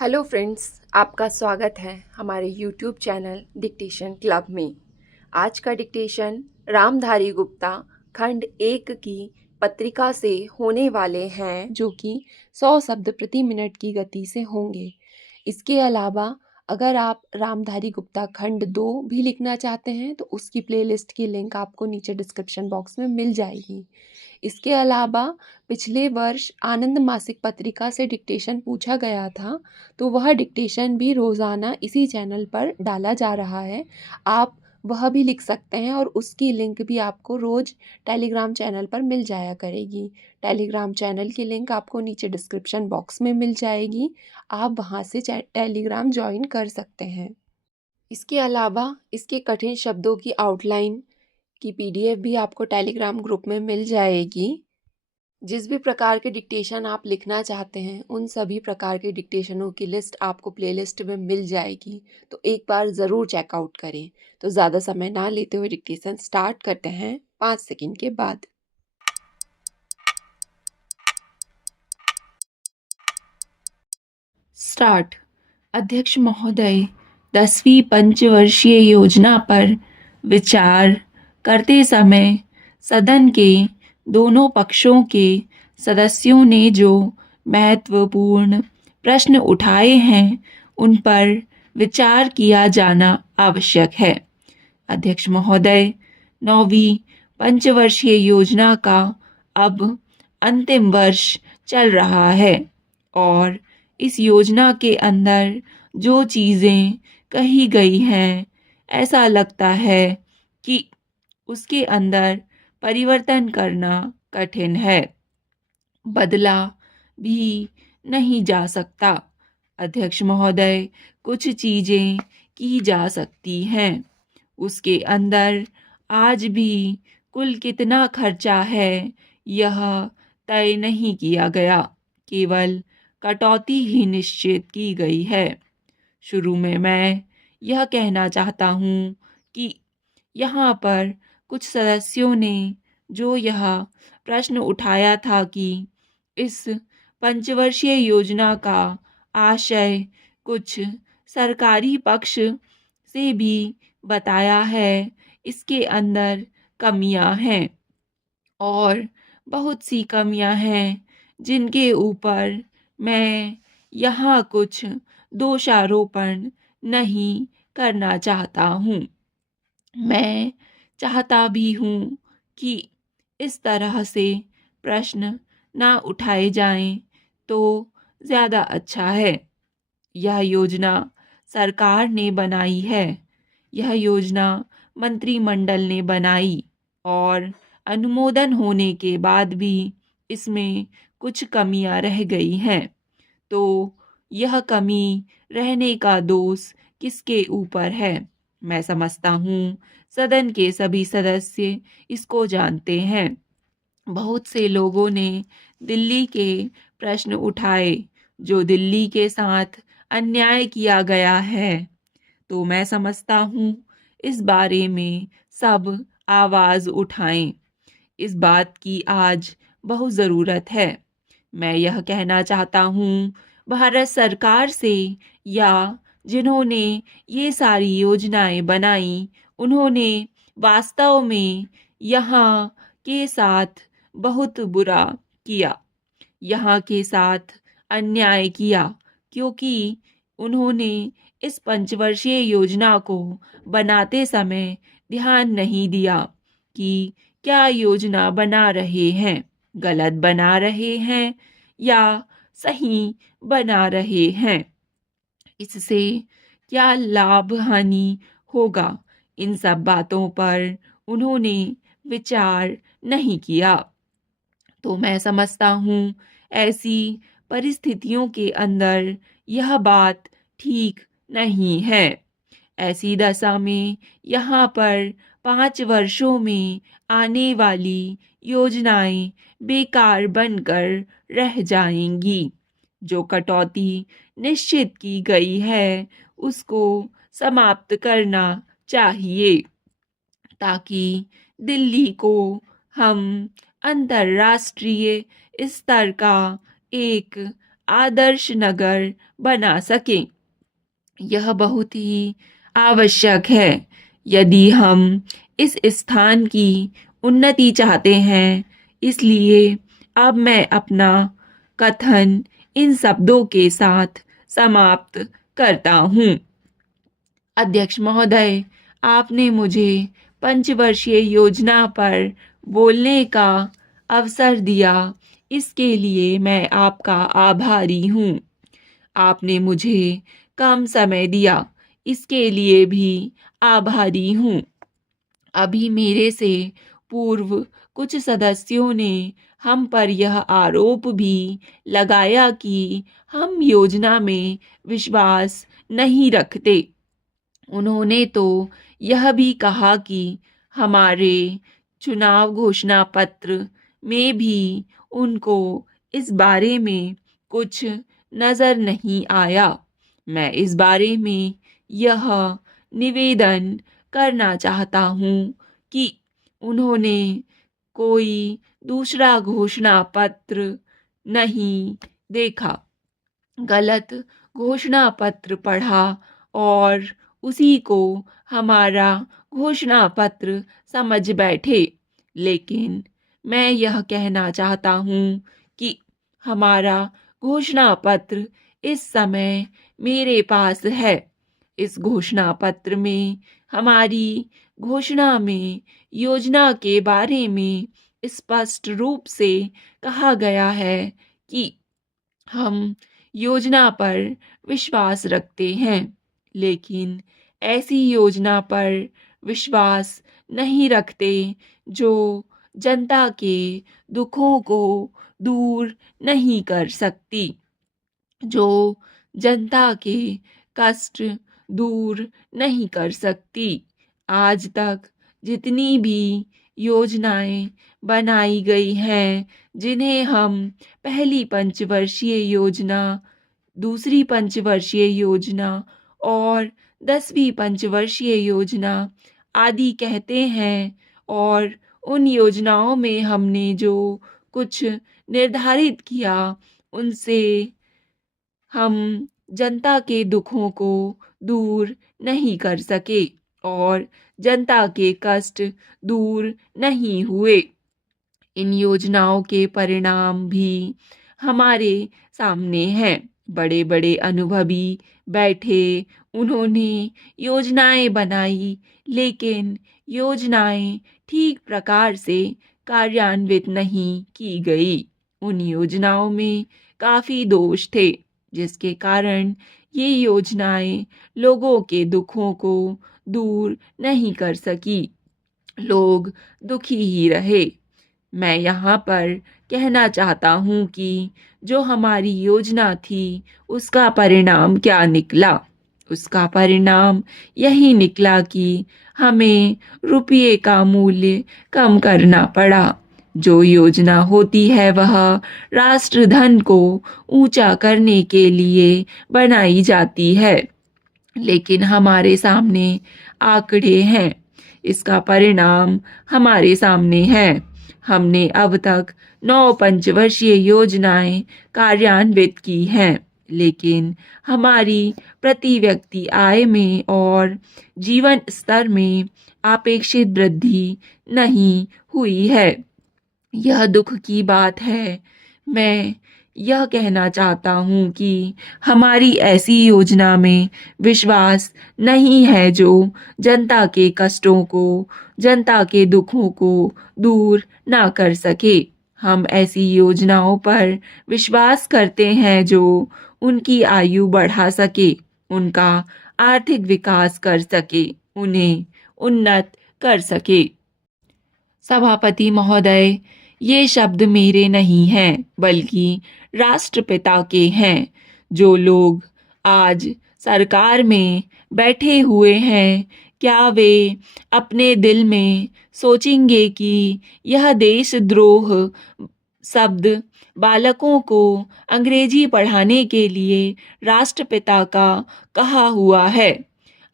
Hello friends, आपका स्वागत है हमारे यूट्यूब चैनल डिक्टेशन क्लब में। आज का डिक्टेशन रामधारी गुप्ता खंड 1 की पत्रिका से होने वाले हैं, जो कि 100 शब्द प्रति मिनट की गति से होंगे। इसके अलावा अगर आप रामधारी गुप्ता खंड 2 भी लिखना चाहते हैं तो उसकी प्लेलिस्ट की लिंक आपको नीचे डिस्क्रिप्शन बॉक्स में मिल जाएगी। इसके अलावा पिछले वर्ष आनंद मासिक पत्रिका से डिक्टेशन पूछा गया था, तो वह डिक्टेशन भी रोज़ाना इसी चैनल पर डाला जा रहा है। आप वह भी लिख सकते हैं और उसकी लिंक भी आपको रोज़ टेलीग्राम चैनल पर मिल जाया करेगी। टेलीग्राम चैनल की लिंक आपको नीचे डिस्क्रिप्शन बॉक्स में मिल जाएगी। आप वहाँ से टेलीग्राम ज्वाइन कर सकते हैं। इसके अलावा इसके कठिन शब्दों की आउटलाइन की पीडीएफ भी आपको टेलीग्राम ग्रुप में मिल जाएगी। जिस भी प्रकार के डिक्टेशन आप लिखना चाहते हैं उन सभी प्रकार के डिक्टेशनों की लिस्ट आपको प्लेलिस्ट में मिल जाएगी, तो एक बार ज़रूर चेकआउट करें। तो ज़्यादा समय ना लेते हुए डिक्टेशन स्टार्ट करते हैं 5 सेकंड के बाद। स्टार्ट। अध्यक्ष महोदय, 10वीं पंचवर्षीय योजना पर विचार करते समय सदन के दोनों पक्षों के सदस्यों ने जो महत्वपूर्ण प्रश्न उठाए हैं उन पर विचार किया जाना आवश्यक है। अध्यक्ष महोदय, 9वीं पंचवर्षीय योजना का अब अंतिम वर्ष चल रहा है और इस योजना के अंदर जो चीज़ें कही गई हैं, ऐसा लगता है कि उसके अंदर परिवर्तन करना कठिन है, बदला भी नहीं जा सकता। अध्यक्ष महोदय, कुछ चीज़ें की जा सकती हैं। उसके अंदर आज भी कुल कितना खर्चा है यह तय नहीं किया गया, केवल कटौती ही निश्चित की गई है। शुरू में मैं यह कहना चाहता हूँ कि यहाँ पर कुछ सदस्यों ने जो यह प्रश्न उठाया था कि इस पंचवर्षीय योजना का आशय कुछ सरकारी पक्ष से भी बताया है, इसके अंदर कमियां हैं और बहुत सी कमियां हैं जिनके ऊपर मैं यहाँ कुछ दोषारोपण नहीं करना चाहता हूँ। मैं चाहता भी हूँ कि इस तरह से प्रश्न ना उठाए जाएं तो ज़्यादा अच्छा है। यह योजना सरकार ने बनाई है, यह योजना मंत्रिमंडल ने बनाई और अनुमोदन होने के बाद भी इसमें कुछ कमियां रह गई हैं, तो यह कमी रहने का दोष किसके ऊपर है? मैं समझता हूँ सदन के सभी सदस्य इसको जानते हैं। बहुत से लोगों ने दिल्ली के प्रश्न उठाए, जो दिल्ली के साथ अन्याय किया गया है, तो मैं समझता हूँ इस बारे में सब आवाज़ उठाएं। इस बात की आज बहुत ज़रूरत है। मैं यह कहना चाहता हूँ भारत सरकार से, या जिन्होंने ये सारी योजनाएं बनाई, उन्होंने वास्तव में यहाँ के साथ बहुत बुरा किया, यहाँ के साथ अन्याय किया, क्योंकि उन्होंने इस पंचवर्षीय योजना को बनाते समय ध्यान नहीं दिया कि क्या योजना बना रहे हैं, गलत बना रहे हैं या सही बना रहे हैं, इससे क्या लाभ हानि होगा, इन सब बातों पर उन्होंने विचार नहीं किया। तो मैं समझता हूँ ऐसी परिस्थितियों के अंदर यह बात ठीक नहीं है। ऐसी दशा में यहाँ पर 5 वर्षों में आने वाली योजनाएं बेकार बनकर रह जाएंगी। जो कटौती निश्चित की गई है उसको समाप्त करना चाहिए, ताकि दिल्ली को हम अंतर्राष्ट्रीय स्तर का एक आदर्श नगर बना सकें। यह बहुत ही आवश्यक है यदि हम इस स्थान की उन्नति चाहते हैं। इसलिए अब मैं अपना कथन इन शब्दों के साथ समाप्त करता हूँ। अध्यक्ष महोदय, आपने मुझे पंचवर्षीय योजना पर बोलने का अवसर दिया, इसके लिए मैं आपका आभारी हूँ। आपने मुझे कम समय दिया, इसके लिए भी आभारी हूँ। अभी मेरे से पूर्व कुछ सदस्यों ने हम पर यह आरोप भी लगाया कि हम योजना में विश्वास नहीं रखते। उन्होंने तो यह भी कहा कि हमारे चुनाव घोषणा पत्र में भी उनको इस बारे में कुछ नज़र नहीं आया। मैं इस बारे में यह निवेदन करना चाहता हूँ कि उन्होंने कोई दूसरा घोषणा पत्र नहीं देखा, गलत घोषणा पत्र पढ़ा और उसी को हमारा घोषणा पत्र समझ बैठे। लेकिन मैं यह कहना चाहता हूँ कि हमारा घोषणा पत्र इस समय मेरे पास है। इस घोषणा पत्र में हमारी घोषणा में योजना के बारे में स्पष्ट रूप से कहा गया है कि हम योजना पर विश्वास रखते हैं, लेकिन ऐसी योजना पर विश्वास नहीं रखते जो जनता के दुखों को दूर नहीं कर सकती, जो जनता के कष्ट दूर नहीं कर सकती। आज तक जितनी भी योजनाएं बनाई गई हैं, जिन्हें हम पहली पंचवर्षीय योजना, दूसरी पंचवर्षीय योजना और 10वीं पंचवर्षीय योजना आदि कहते हैं, और उन योजनाओं में हमने जो कुछ निर्धारित किया, उनसे हम जनता के दुखों को दूर नहीं कर सके और जनता के कष्ट दूर नहीं हुए। इन योजनाओं के परिणाम भी हमारे सामने हैं। बड़े बड़े अनुभवी बैठे, उन्होंने योजनाएं बनाई, लेकिन योजनाएं ठीक प्रकार से कार्यान्वित नहीं की गई। उन योजनाओं में काफ़ी दोष थे, जिसके कारण ये योजनाएं लोगों के दुखों को दूर नहीं कर सकी। लोग दुखी ही रहे। मैं यहाँ पर कहना चाहता हूँ कि जो हमारी योजना थी, उसका परिणाम क्या निकला? उसका परिणाम यही निकला कि हमें रुपये का मूल्य कम करना पड़ा। जो योजना होती है वह राष्ट्रधन को ऊंचा करने के लिए बनाई जाती है, लेकिन हमारे सामने आंकड़े हैं। इसका परिणाम हमारे सामने है। हमने अब तक 9 पंचवर्षीय योजनाएं कार्यान्वित की हैं, लेकिन हमारी प्रति व्यक्ति आय में और जीवन स्तर में अपेक्षित वृद्धि नहीं हुई है। यह दुख की बात है। मैं यह कहना चाहता हूँ कि हमारी ऐसी योजना में विश्वास नहीं है जो जनता के कष्टों को, जनता के दुखों को दूर ना कर सके। हम ऐसी योजनाओं पर विश्वास करते हैं जो उनकी आयु बढ़ा सके, उनका आर्थिक विकास कर सके, उन्हें उन्नत कर सके। सभापति महोदय, ये शब्द मेरे नहीं हैं, बल्कि राष्ट्रपिता के हैं। जो लोग आज सरकार में बैठे हुए हैं, क्या वे अपने दिल में सोचेंगे कि यह देशद्रोह शब्द बालकों को अंग्रेजी पढ़ाने के लिए राष्ट्रपिता का कहा हुआ है?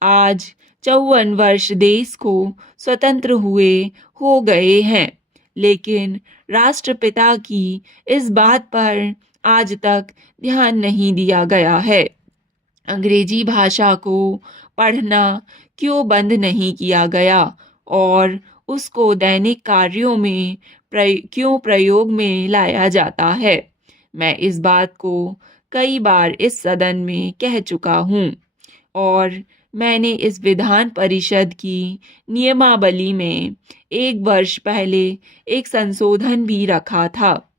आज 54 वर्ष देश को स्वतंत्र हुए हो गए हैं, लेकिन राष्ट्रपिता की इस बात पर आज तक ध्यान नहीं दिया गया है। अंग्रेजी भाषा को पढ़ना क्यों बंद नहीं किया गया और उसको दैनिक कार्यों में क्यों प्रयोग में लाया जाता है। मैं इस बात को कई बार इस सदन में कह चुका हूँ और मैंने इस विधान परिषद की नियमावली में 1 वर्ष पहले एक संशोधन भी रखा था।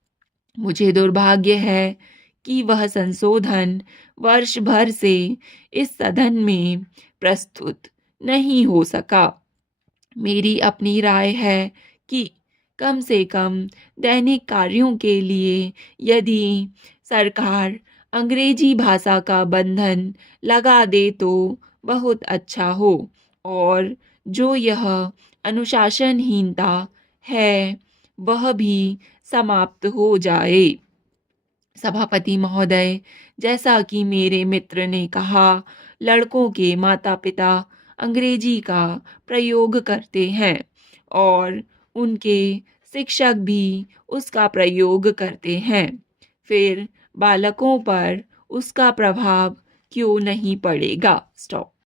मुझे दुर्भाग्य है कि वह संशोधन वर्ष भर से इस सदन में प्रस्तुत नहीं हो सका। मेरी अपनी राय है कि कम से कम दैनिक कार्यों के लिए यदि सरकार अंग्रेजी भाषा का बंधन लगा दे तो बहुत अच्छा हो और जो यह अनुशासनहीनता है वह भी समाप्त हो जाए। सभापति महोदय, जैसा कि मेरे मित्र ने कहा, लड़कों के माता-पिता अंग्रेजी का प्रयोग करते हैं और उनके शिक्षक भी उसका प्रयोग करते हैं। फिर बालकों पर उसका प्रभाव क्यों नहीं पड़ेगा? स्टॉप।